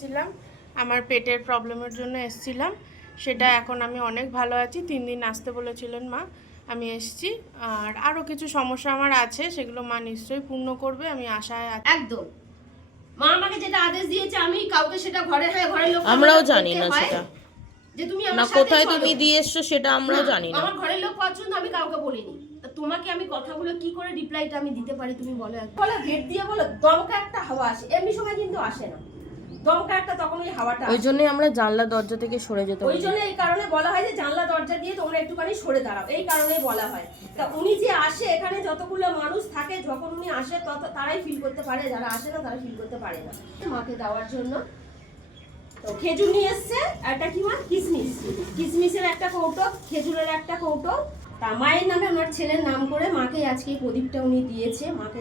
এসেছিলাম, আমার পেটের প্রবলেমের জন্য এসেছিলাম। সেটা এখন আমি অনেক ভালো আছি। 3 দিন আসতে বলেছিলেন মা, আমি এসেছি। আর আরও কিছু সমস্যা আমার আছে, সেগুলো মা নিশ্চয়ই পূর্ণ করবে, আমি আশায় আছি। একদম মা আমাকে যেটা আদেশ দিয়েছে আমি কাউকে সেটা ঘরের লোক আমরাও জানি না সেটা, যে তুমি না আমার সাথে কোথায় চলো। তুমি দিয়ে এসছো সেটা আমরাও জানি না। আমার ঘরের লোক পছন্দ আমি কাউকে বলিনি। তা তোমাকে আমি কথাগুলো কি করে রিপ্লাইটা আমি দিতে পারি তুমি বলো। বলো গেট দিয়ে বলো, দমকা একটা হাওয়া আসে, এমনি সময় কিন্তু আসে না, দমকা একটা তখন ওই হাওয়াটা। ওই জন্যই আমরা জানলা দরজা থেকে সরে যেতে ওই জন্য এই কারণে বলা হয় যে জানলা দরজা দিয়ে তোমরা একটুখানি সরে দাঁড়াও, এই কারণেই বলা হয়। তা উনি যে আসে, এখানে যতগুলো মানুষ থাকে যখন উনি আসে তারাই ফিল করতে পারে, যারা আসে না তারা ফিল করতে পারে না। মাকে দেওয়ার জন্য তো খেজুর নিয়ে এসছে, একটা কি মা কিশমিশ, কিশমিশের একটা কৌটো, খেজুরের একটা কৌটো। তা মায়ের নামে ওনার ছেলের নাম করে মাকে আজকে প্রদীপটা উনি দিয়েছে মাকে।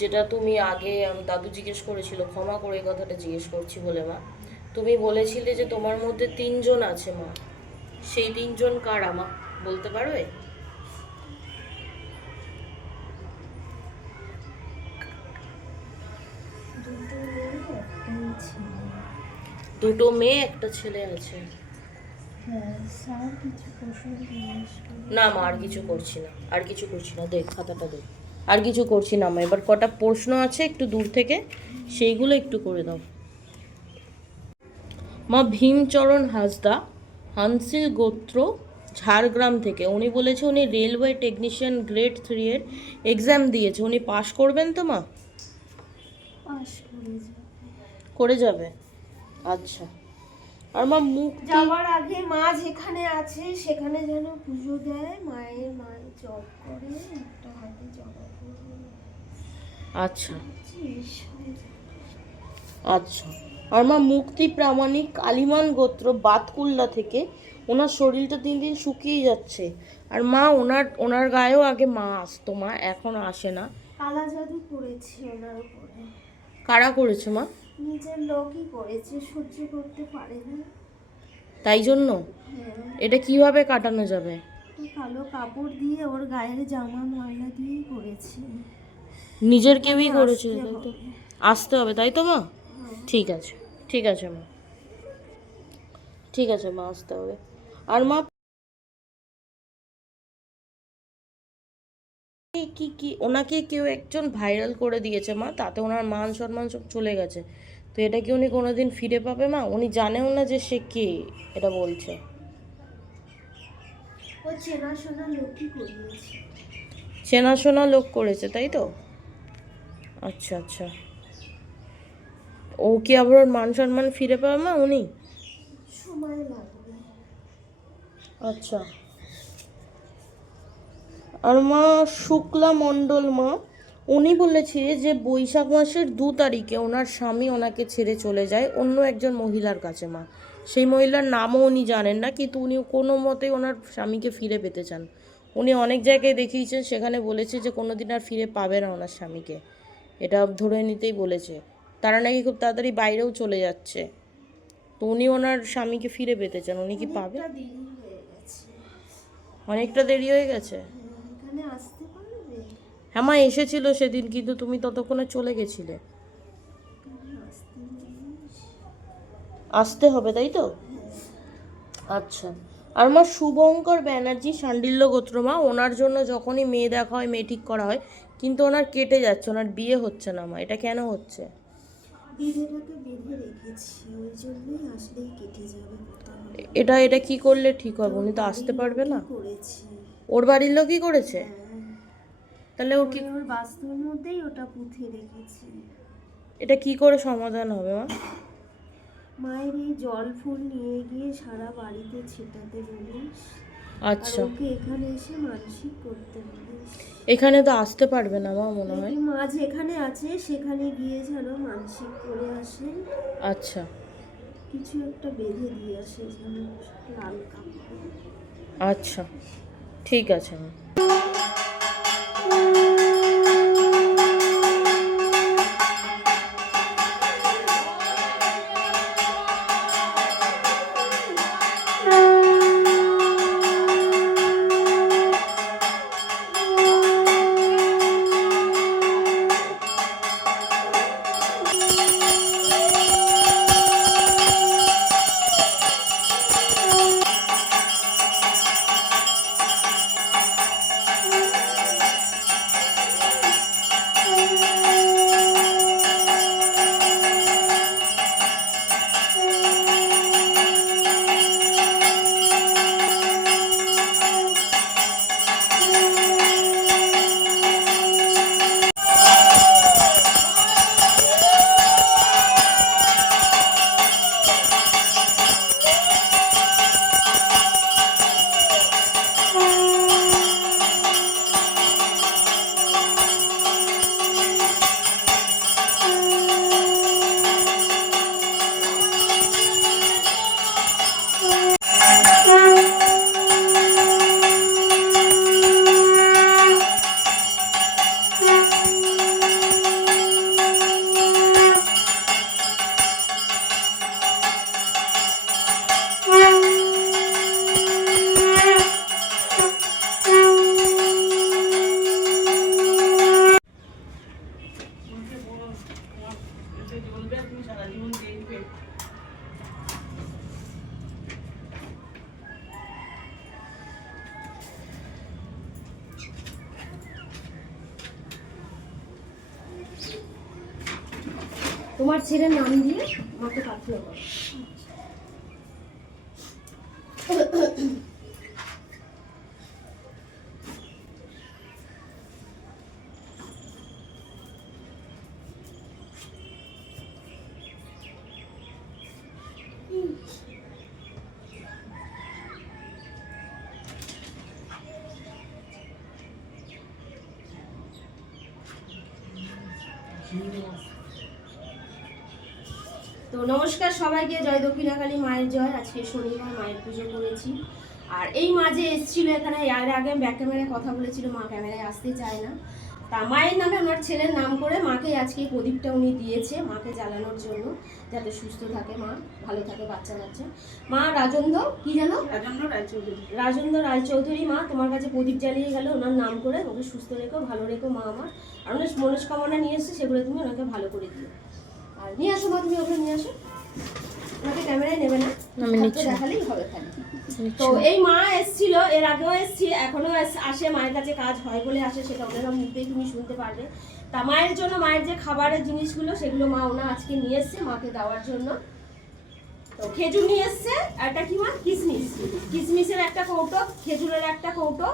যেটা তুমি আগে দাদু জিজ্ঞেস করেছিল, ক্ষমা করে এই কথাটা জিজ্ঞেস করছি বলে মা, তুমি বলেছিলে যে তোমার মধ্যে 3 জন আছে মা, সেই 3 জন কারা মা বলতে পারবে? দুটো মেয়ে একটা ছেলে আছে। না মা আর কিছু করছি না, আর কিছু করছি না, দেখ খাতাটা দেখ, আর কিছু করছি না মা। এবার কটা প্রশ্ন আছে একটু দূর থেকে, সেইগুলো একটু করে দাও মা। ভীমচরণ হাঁসদা, হানসিল গোত্র, ঝাড়গ্রাম থেকে। উনি বলেছে উনি রেলওয়ে টেকনিশিয়ান গ্রেড 3 এর এক্সাম দিয়েছে, উনি পাশ করবেন তো মা? পাস করে যাবে, আচ্ছা। আর মা মুখ যাওয়ার আগে মা যেখানে আছে সেখানে যেন পুজো দেয়, মায়ের জপ করে, একটা হাতে জবা করবে। আচ্ছা আচ্ছা। আর মা মুক্তি প্রামাণিক, কালিমান গোত্র, বাতকুল্লা থেকে। ওনার শরীরটা দিন দিন শুকিয়ে যাচ্ছে। আর মা ওনার গায়েও আগে মা আসতো মা, এখন আসে না। কালা জাদু করেছে ওনার উপরে। কারা করেছে মা? নিজের লোকই করেছে, সহ্য করতে পারে না, তাই জন্য এটা কিভাবে কাটানো যাবে? কালো কাপড় দিয়ে ওর গায়ের জামা ময়লা দিয়ে করেছে। নিজের কেউই করেছে, তাই তো? আসতে হবে তাই তো মা? ঠিক আছে ঠিক আছে মা, ঠিক আছে মা, আসতে হবে। আর মা কি কি ওনাকে কেউ একজন ভাইরাল করে দিয়েছে মা, তাতে ওনার মান সম্মান সব চলে গেছে। তো এটা কি উনি কোনোদিন ফিরে পাবে মা? উনি জানেও না যে সে কে এটা বলছে। ও চেনাশোনা লোকই করিয়েছে। চেনাশোনা লোক করেছে তাই তো? আচ্ছা আচ্ছা, ও কি আবার ওর মান সম্মান ফিরে পাবে মা উনি? সময় লাগবে। আচ্ছা। আর মা শুক্লা মণ্ডল মা, উনি বলেছে যে বৈশাখ মাসের 2 তারিখে ওনার স্বামী ওনাকে ছেড়ে চলে যায় অন্য একজন মহিলার কাছে মা। সেই মহিলার নামও উনি জানেন না, কিন্তু উনি কোনো মতেই ওনার স্বামীকে ফিরে পেতে চান। উনি অনেক জায়গায় দেখিয়েছেন, সেখানে বলেছে যে কোনো দিন আর ফিরে পাবে না ওনার স্বামীকে, এটা ধরে নিতেই বলেছে। তারা নাকি খুব তাড়াতাড়ি বাইরেও চলে যাচ্ছে। তো উনি ওনার স্বামীকে ফিরে পেতে চান, উনি কি পাবে? দেরি হয়ে গেছে। অনেকটা দেরি হয়ে গেছে। এখানে আসতে পারবে? হ্যাঁ মা, এসেছিল সেদিন, কিন্তু তুমি ততক্ষণে চলে গেছিলে। আসতে হবে তাই তো? আচ্ছা। আর মা শুভঙ্কর ব্যানার্জি শাণ্ডিল্য গোত্র মা, ওনার জন্য যখনই মেয়ে দেখা হয়, মেয়ে ঠিক করা হয়, কিন্তু ওনার কেটে যাচ্ছে, ওনার বিয়ে হচ্ছে না মা, এটা কেন হচ্ছে? বিধেটাকে বেঁধে রেখেছি, ওই জন্যই আসলেই কেটে যাবে। এটা এটা কি করলে ঠিক হবে? উনি তো আসতে পারবে না। করেছি। ওর বাড়ির লোকই করেছে? তাহলে ওর কি, ওর বাস্তুর মধ্যেই ওটা পুঁথে রেখেছি। এটা কি করে সমাধান হবে মা? মায়ের এই জল ফুল নিয়ে গিয়ে সারা বাড়িতে ছিটাতে বলিস। আচ্ছা। ওকে এখানে এসে মানসিক করতে বলিস। এখানে তো আসতে পারবে না মা মনে হয়। মা যেখানে আছে সেখানে গিয়ে যেন মানসিক করে আসে। আচ্ছা কিছু একটা বেঁধে দিয়ে আসে যেন, লাল কাপড়। আচ্ছা, ঠিক আছে মা। তোমার ছেলের নাম দিয়ে মাকে প্রার্থনা করো। তো নমস্কার সবাইকে, জয় দক্ষিণাকালী মায়ের জয়। আজকে শনিবার, মায়ের পুজো করেছি। আর এই মা যে এসেছিল এখানে, এর আগে ব্যাক ক্যামেরায় কথা বলেছিল, মা ক্যামেরায় আসতে চায় না। তা মায়ের নামে ওনার ছেলের নাম করে মাকে আজকে প্রদীপটা উনি দিয়েছে মাকে জ্বালানোর জন্য, যাতে সুস্থ থাকে মা, ভালো থাকে বাচ্চা কাচ্চা। মা রাজেন্দ্র কি জানো, রাজেন্দ্র রায়চৌধুরী মা তোমার কাছে প্রদীপ জ্বালিয়ে গেল ওনার নাম করে। ওকে সুস্থ রেখো, ভালো রেখো মা আমার। আর ওনার মনস্কামনা নিয়ে এসছে, সেগুলো তুমি ওনাকে ভালো করে দিও। আর নিয়ে আসো মা, তুমি ওগুলো নিয়ে আসো। ওনাকে ক্যামেরায় নেবে না, আমি হাতটা নিচ্ছি না। দেখালেই হবে খালি। তো এই মা এসেছিল, এর আগেও এসেছি, এখনো আসে, মায়ের কাছে কাজ হয় বলে আসে, সেটা ওনারা মুখতেই তুমি শুনতে পারবে। তা মায়ের জন্য মায়ের যে খাবারের জিনিসগুলো সেগুলো মা ওনা আজকে নিয়ে এসছে মাকে দেওয়ার জন্য। তো খেজুর নিয়ে এসছে, একটা কি মা, কিশমিশ, কিশমিশের একটা কৌটো, খেজুরের একটা কৌটো,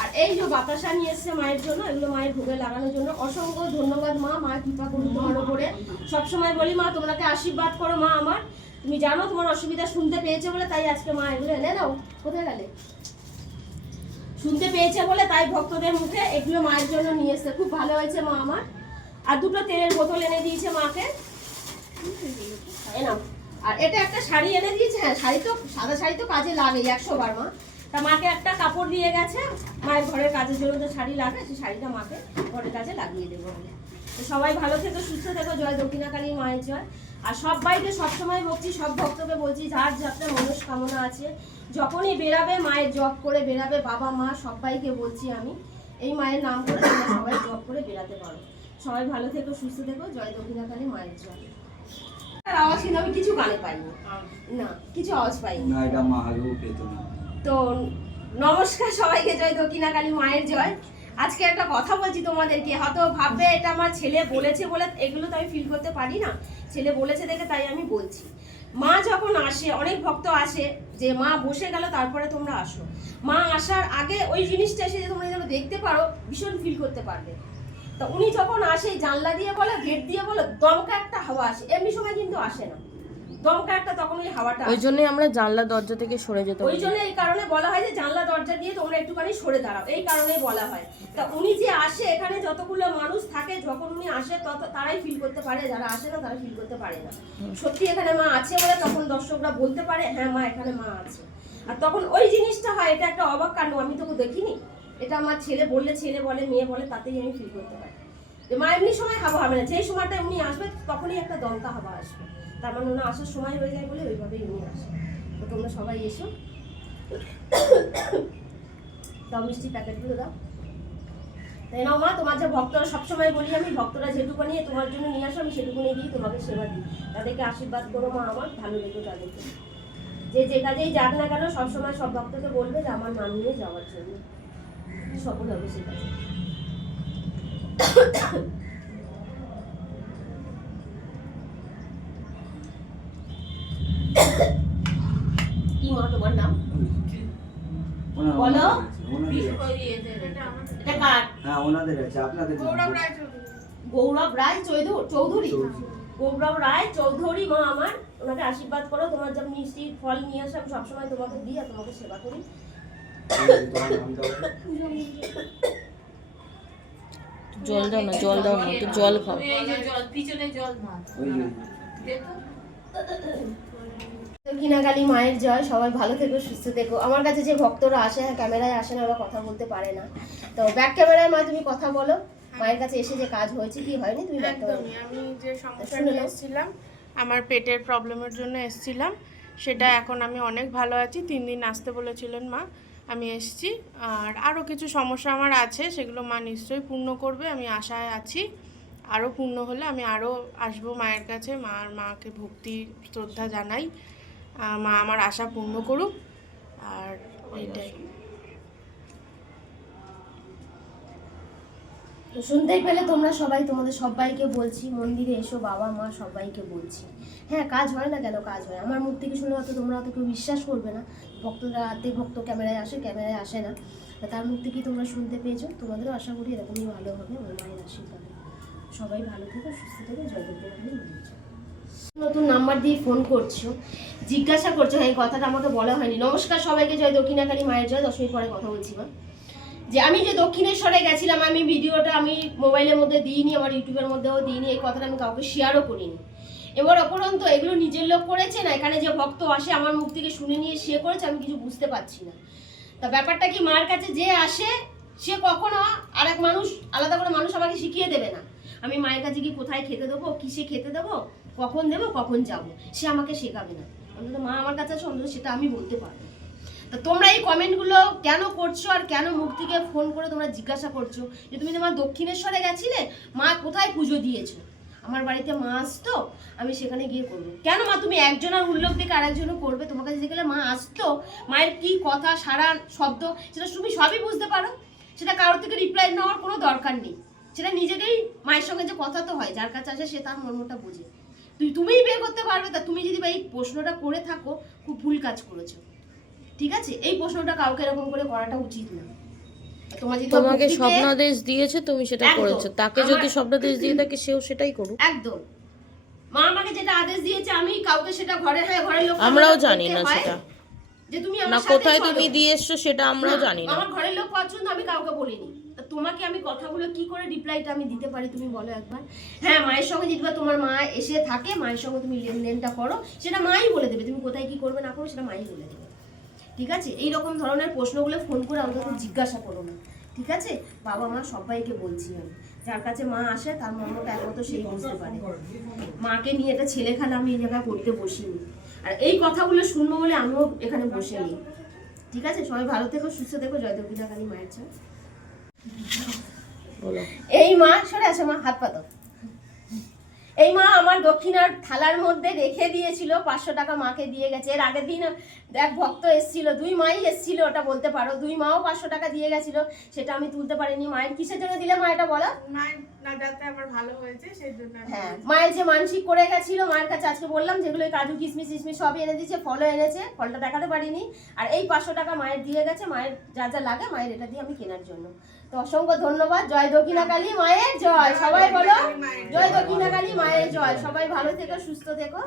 আর এই যে বাতাসা নিয়ে এসছে মায়ের জন্য, এগুলো মায়ের ভোগে লাগানোর জন্য। অসংখ্য ধন্যবাদ মা, মা কৃপা করুন তোমার উপরে। সবসময় বলি মা তোমাকে আশীর্বাদ করো মা আমার, তুমি জানো তোমার অসুবিধা শুনতে পেয়েছে বলে তাই আজকে মা এগুলো এনে নাও। কোথায় গেলে? শুনতে পেয়েছে বলে তাই ভক্তদের মুখে এগুলো মায়ের জন্য নিয়ে এসছে। খুব ভালো হয়েছে মা আমার। আর দুটো তেলের বোতল এনে দিয়েছে মাকে, নাও। আর এটা একটা শাড়ি এনে দিয়েছে, হ্যাঁ শাড়ি তো, সাদা শাড়ি তো কাজে লাগে 100 বার মা। তা মাকে একটা কাপড় দিয়ে গেছে, মায়ের ঘরের কাজের জন্য যে শাড়ি লাগে সেই শাড়িটা মাকে ঘরের কাজে লাগিয়ে দেবো আমি। তো সবাই ভালো থেকো, সুস্থ থেকো, জয় দক্ষিণাকালী মায়ের জয়। আর সবাইকে সবসময় বলছি, সব ভক্তকে বলছি, যার যাতে মনস্কামনা আছে যখনই বেরাবে, মায়ের জপ করে বেরাবে, বাবা মা সবাইকে বলছি আমি, এই মায়ের নাম করে তোমরা সবাই জপ করে বেরাতে পারো। সবাই ভালো থেকো, সুস্থ থেকো, জয় দক্ষিণাকালী মায়ের জয়। আওয়াজ কিন্তু আমি কিছু কানে পাইনি, না কিছু আওয়াজ পাইনি। না, এটা মা আগেও পেত না। তো নমস্কার সবাইকে, জয় দক্ষিণাকালী মায়ের জয়। আজকে একটা কথা বলছি তোমাদেরকে, হয়তো ভাববে এটা আমার ছেলে বলেছে বলে, এগুলো তো আমি ফিল করতে পারি না, ছেলে বলেছে দেখে তাই আমি বলছি। মা যখন আসে, অনেক ভক্ত আসে যে মা বসে গেল তারপরে তোমরা আসো, মা আসার আগে ওই জিনিসটা এসে যে তোমরা যেন দেখতে পারো, ভীষণ ফিল করতে পারবে। তো উনি যখন আসে, জানলা দিয়ে বলো, গেট দিয়ে বলো, দমকা একটা হাওয়া আসে, এমনি সময় কিন্তু আসে না, দমকা একটা, তখন ওই হাওয়াটা ওই জন্যই আমরা জানলা দরজা থেকে সরে যেতে ওই বলি। জন্য এই কারণে বলা হয় যে জানলা দরজা দিয়ে তোমরা একটুখানি সরে দাঁড়াও, এই কারণেই বলা হয়। তা উনি যে আসে, এখানে যতগুলো মানুষ থাকে, যখন উনি আসে তারাই ফিল করতে পারে, যারা আসে না তারা ফিল করতে পারে না। সত্যি এখানে মা আছে বলে তখন দর্শকরা বলতে পারে হ্যাঁ মা এখানে মা আছে। আর তখন ওই জিনিসটা হয়, এটা একটা অবাক কাণ্ড, আমি তো দেখিনি, এটা আমার ছেলে বললে, ছেলে বলে, মেয়ে বলে, তাতেই আমি ফিল করতে পারি যে মা এমনি সময় হাওয়া হবে না, যেই সময়টা উনি আসবে তখনই একটা দমকা হাওয়া আসবে, তার মানে ওনার আসার সময় হয়ে যায় বলে ওইভাবেই উনি আসে। তো তোমরা সবাই এসো, দাও মিষ্টি প্যাকেটগুলো দাও। তাই নাও মা, তোমার যে ভক্তরা, সবসময় বলি আমি, ভক্তরা যেটুকু নিয়ে তোমার জন্য নিয়ে আসো, আমি সেটুকুনি দিয়ে তোমাকে সেবা দিই। তাদেরকে আশীর্বাদ করো মা আমার, ভালো লেগো তাদেরকে, যে কাজেই যাক না কেন সবসময় সব ভক্তকে বলবে যে আমার নাম নিয়ে যাওয়ার জন্য, সফল হবে সে কাজে। কি মা তোমার নাম বলো? এটা কার? হ্যাঁ, ওনাদের আছে, আপনাদের নাম গৌরব বলুন। রায়চৌধুরী। গৌরব রায় চৌধুরী। চৌধুরী। গৌরব রায় চৌধুরী মা আমার, ওনাকে আশীর্বাদ করো। তোমার যা মিষ্টি ফল নিয়ে আসে আমি সবসময় তোমাকে দিই আর তোমাকে সেবা করি। তোমার নামটা বলুন। জল দাও না, জল দাও না, একটু জল খাও। ওই যে, দক্ষিণাকালী মায়ের জয়। সবাই ভালো থেকো, সুস্থ থেকো। আমার কাছে যে ভক্তরা আসে, হ্যাঁ ক্যামেরায় আসে না, ওরা কথা বলতে পারে না, তো ব্যাক ক্যামেরায় মা তুমি কথা বলো, মায়ের কাছে এসে যে কাজ হয়েছে কি হয়নি তুমি ব্যাক ক্যামেরায়। একদমই, আমি যে সমস্যা শুনে নিয়ে নাও। এসেছিলাম, আমার পেটের প্রবলেমের জন্য এসেছিলাম, সেটা এখন আমি অনেক ভালো আছি। 3 দিন আসতে বলেছিলেন মা, আমি এসেছি। আর আরও কিছু সমস্যা আমার আছে, সেগুলো মা নিশ্চয়ই পূর্ণ করবে, আমি আশায় আছি। আরও পূর্ণ হলে আমি আরও আসবো মায়ের কাছে, মাকে ভক্তি শ্রদ্ধা জানাই, মা আমার আশা পূর্ণ করুক। আর এইটাই। তো শুনতেই পেলে তোমরা সবাই, তোমাদের সবাইকে বলছি মন্দিরে এসো, বাবা মা সবাইকে বলছি। হ্যাঁ কাজ হয় না কেন, কাজ হয়। আমার মুখ থেকে শুনে হয়তো তোমরা অত কেউ বিশ্বাস করবে না, ভক্তরা আর্ধেক ভক্ত ক্যামেরায় আসে, ক্যামেরায় আসে না, তার মুখ থেকে তোমরা শুনতে পেয়েছো। তোমাদেরও আশা করি এরকমই ভালো হবে ওই মায়ের আশীর্বাদে। সবাই ভালো থেকো, সুস্থ থেকো, জয় দক্ষিণাকালী মায়ের জয়। নতুন নাম্বার দিয়ে ফোন করছো, জিজ্ঞাসা করছো, হ্যাঁ এই কথাটা আমাকে বলা হয়নি। নমস্কার সবাইকে, জয় দক্ষিণাকালী মায়ের জয়। 10 মিনিট পরে কথা বলছি মা। যে আমি যে দক্ষিণেশ্বরে গেছিলাম, আমি ভিডিওটা আমি মোবাইলের মধ্যে দিইনি, আমার ইউটিউবের মধ্যেও দিইনি, এই কথাটা আমি কাউকে শেয়ারও করিনি। এবার অপরন্ত এগুলো নিজের লোক করেছে না, এখানে যে ভক্ত আসে আমার মুখ থেকে শুনে নিয়ে সে করেছে, আমি কিছু বুঝতে পারছি না। তা ব্যাপারটা কি, মার কাছে যে আসে সে কখনো আরেক মানুষ, আলাদা করে মানুষ আমাকে শিখিয়ে দেবে না। আমি মায়ের কাছে কি কোথায় খেতে দেবো, কিসে খেতে দেবো, কখন দেবো, কখন যাবো, সে আমাকে শেখাবে না। অন্তত মা আমার কাছে আছে, অন্তত সেটা আমি বলতে পারবো। তা তোমরা এই কমেন্টগুলো কেন করছো, আর কেন মুখ থেকে ফোন করে তোমরা জিজ্ঞাসা করছো যে তুমি তোমার দক্ষিণেশ্বরে গেছিলে, মা কোথায় পুজো দিয়েছো? আমার বাড়িতে মা আসতো, আমি সেখানে গিয়ে করবো। কেন মা তুমি একজনের উল্লেখ দেখে আরেকজনও করবে? তোমার কাছে যে গেলে মা আসতো, মায়ের কি কথা, সারা শব্দ, সেটা তুমি সবই বুঝতে পারো। সেটা কারোর থেকে রিপ্লাই নেওয়ার কোনো দরকার নেই। সেটা নিজেকেই মায়ের সঙ্গে যে কথা তো হয়, যার কাছে আসে সে তার মর্মটা বোঝে। তুমিই বের করতে পারবে। তা তুমি যদি বা এই প্রশ্নটা করে থাকো, খুব ভুল কাজ করেছো। ঠিক আছে, এই প্রশ্নটা কাউকে এরকম করে করাটা উচিত না। তোমাকে তোমাকে স্বপ্নাদেশ দিয়েছে, তুমি সেটা একদম। করেছো। তাকে যদি স্বপ্নাদেশ দিয়ে থাকে সেও সেটাই করুক। একদম। মা আমাকে যেটা আদেশ দিয়েছে, আমি কাউকে সেটা ঘরের লোক আমরাও জানি না সেটা, যে তুমি না আমার সাথে কোথায় চলো। তুমি দিয়ে এসছো সেটা আমরাও জানি না। আমার ঘরের লোক পছন্দ, আমি কাউকে বলিনি। তা তোমাকে আমি কথাগুলো কি করে রিপ্লাইটা আমি দিতে পারি তুমি বলো একবার। হ্যাঁ, মায়ের সঙ্গে যদি বা তোমার মা এসে থাকে, মায়ের সঙ্গে তুমি লেনদেনটা করো, সেটা মাই বলে দেবে। তুমি কোথায় কি করবে না করো সেটা মাই বলে দেবে। ঠিক আছে, এই রকম ধরনের প্রশ্নগুলো ফোন করে অন্তত জিজ্ঞাসা করো না। ঠিক আছে, বাবা মা সবাইকে বলছি আমি, যার কাছে মা আসে তার মর্মটা একমতো সেই বুঝতে পারে। মাকে নিয়ে এটা ছেলেখানা আমি এই জায়গায় করতে বসিনি। আর এই কথাগুলো শুনবো বলে আমিও এখানে বসে নেই। ঠিক আছে, সবাই ভালো থেকো, সুস্থ থেকো। জয় দক্ষিণা কালী মায়ের জয়। বলো। এই মা সরে আসো, মা হাত পাতো। এই মা আমার দক্ষিণার থালার মধ্যে রেখে দিয়েছিল, 500 টাকা মাকে দিয়ে গেছে। এর আগের দিন এক ভক্ত এসেছিল, 2 মাই এসেছিল, ওটা বলতে পারো। 2 মাও 500 টাকা দিয়ে গেছিল, সেটা আমি তুলতে পারিনি। মায়ের কিসের জন্য দিলে মা এটা বলো? মায়ের না যাতে আমার ভালো হয়েছে সেই জন্য হ্যাঁ, মায়ের যে মানসিক করে গেছিল, মায়ের কাছে আজকে বললাম যেগুলো কাজু কিশমিশ টিশমিশ সবই এনে দিয়েছে, ফলও এনেছে, ফলটা দেখাতে পারিনি। আর এই 500 টাকা মায়ের দিয়ে গেছে, মায়ের যা যা লাগে মায়ের এটা দিয়ে আমি কেনার জন্য। তো অসংখ্য ধন্যবাদ। জয় দক্ষিণা কালী মায়ের জয়। সবাই বলো জয় দক্ষিণা কালী মায়ের জয়। সবাই ভালো থেকো, সুস্থ থেকো।